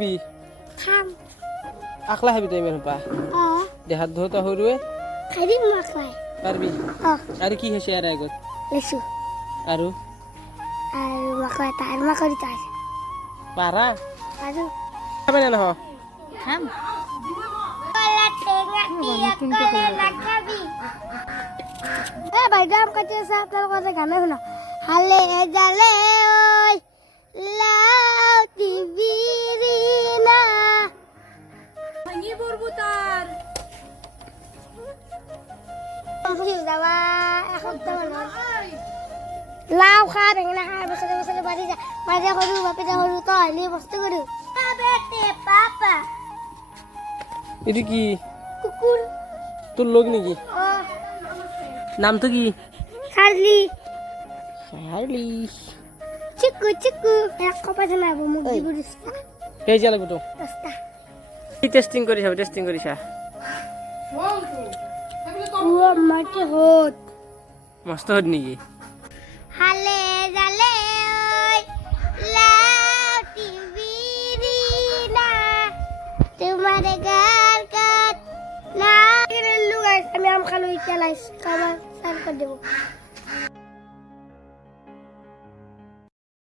বি খাম আকলা খাবি তই ইমান পা অ দেহাত ধোতা সৰুৱে খাই দিম মাকলাই পারবি অ আৰু কি হৈছে ইয়াৰ আগত লেচু আৰু আৰু মাকলাই তাৰ মাকৰি তাৰ পাৰা আৰু খাবে না নহ খাম কলা টেঙা দিয়া কলা নাখাবি বাইদেউ আম কাটি আছে আপোনালোকে গানে শুনা হালে জালে ঐ লাও টিভিৰিনা ভাঙি পৰবো তাৰ যাবা এসপ্তাহ লাও খা বেঙেনা খা বছৰে বছৰে বাঢ়ি যা মাইজা সৰু বাপেজা সৰু তই আহিলে বস্তু কৰো পাপা এইটো কি কুকুৰ তোৰ লগ নেকি অ নামটো কি চাৰ্লি চাৰ্লি চিকু চিকু এক কপাই নাব মোক দিব দিছা কেইজা লাগিব তো দহটা কি টেষ্টিং কৰিছা টেষ্টিং কৰিছা মাটি হত মস্ত হত নেকি হালে জালে ঐ লাও টিভিৰিনা তোমাৰে গাৰ কাট না লুগাইছ আমি আম খালো এতিয়া লাইছ কাবা সার করে দেব